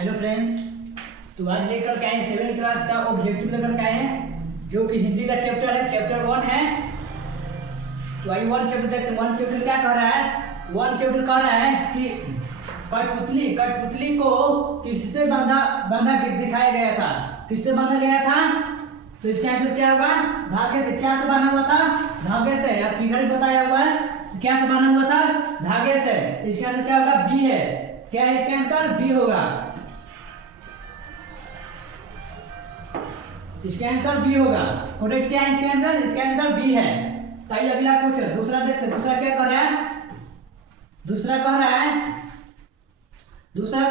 Hello friends, तो आज लेकर के आए 7वीं क्लास का ऑब्जेक्टिव लेकर के आए हैं, जो कि हिंदी का चैप्टर है, चैप्टर 1 है। तो आइए 1 चैप्टर देखते हैं। 1 चैप्टर क्या कह रहा है? 1 चैप्टर कह रहा है कि कठपुतली को किससे बांधा के दिखाया गया था? किससे बांधा गया था? तो इसका आंसर क्या होगा? धागे से। क्या से बांधा हुआ था? धागे से। या फिगर बताया हुआ है, क्या से बांधा हुआ था? धागे से। इसका आंसर क्या होगा? बी है। क्या है इसका आंसर? बी होगा। इसका आंसर बी होगा। करेक्ट क्या है इसका आंसर? इसका आंसर बी है। तो आइए अगला क्वेश्चन दूसरा देखते हैं। दूसरा क्या कह रहा है? दूसरा कह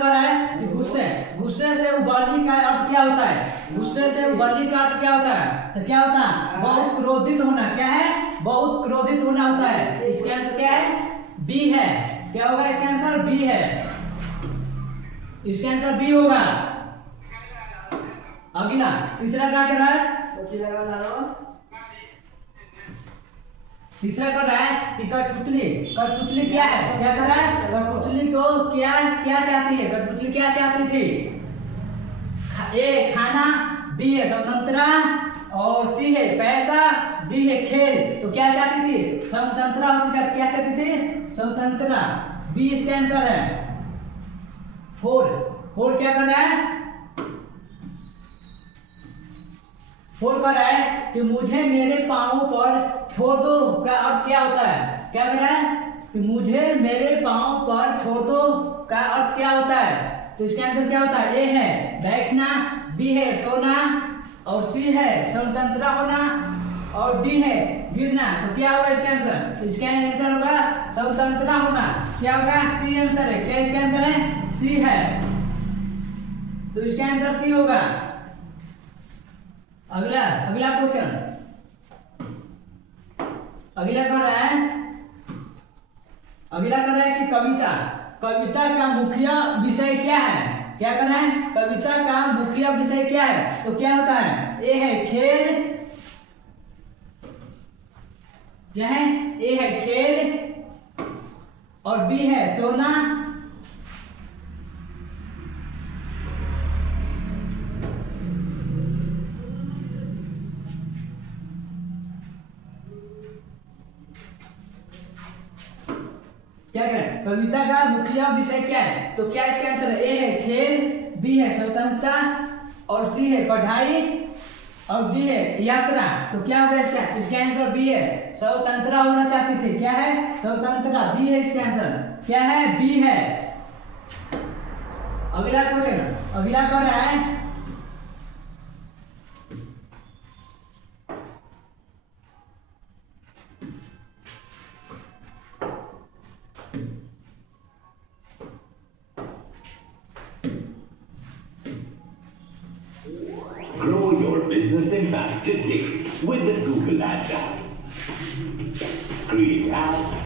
रहा है कि गुस्से से उबाली का अर्थ क्या होता है? गुस्से से उबाली का अर्थ क्या होता है? तो क्या होता है? बहुत क्रोधित होना। क्या है? बहुत क्रोधित होना होता है। इसका आंसर क्या है? बी है। क्या होगा इसका आंसर? बी है। इसका आंसर बी होगा। अगला तीसरा क्या कर रहा है? तीसरा कर रहा है कि कठपुतली क्या है? क्या कर रहा है? कठपुतली को क्या क्या चाहती है? कठपुतली क्या चाहती थी? ए खाना, बी है स्वतंत्रता, और सी है पैसा, डी है खेल। तो क्या चाहती थी? स्वतंत्रता। क्या चाहती थी? स्वतंत्रता। बी इसका आंसर है। 4 क्या कर रहा है? 4 कर रहा है कि मुझे मेरे पाँव पर छोड़ दो का अर्थ क्या होता है? क्या कर रहा है? कि मुझे मेरे पाँव पर छोड़ दो का अर्थ क्या होता है? तो इसका आंसर क्या होता है? ए है बैठना, बी है सोना, और सी है स्वतंत्र होना, और डी है गिरना। तो क्या होगा इसका आंसर? इसका आंसर होगा स्वतंत्र होना। क्या होगा? सी आंसर है। क्या इसका आंसर है? सी है। तो इसका आंसर सी होगा। अगला क्वेश्चन। अगला कर रहा है कि कविता का मुख्य विषय क्या है? क्या कर रहा है? कविता का मुख्य विषय क्या है? तो क्या होता है? ए है खेल। क्या है? ए है खेल, और बी है सोना, क्या करें? कविता का मुख्य विषय क्या है? तो क्या इसका आंसर है? ए है खेल, बी है स्वतंत्रता, और सी है पढ़ाई, और डी है यात्रा। तो क्या होगा इसका? इसका आंसर बी है। स्वतंत्रता होना चाहती थी। क्या है? स्वतंत्रता। बी है इसका आंसर। क्या है? बी है। अगला क्वेश्चन। अगला कर रहा है Grow your business in faster days with the Google Ads app. Create apps.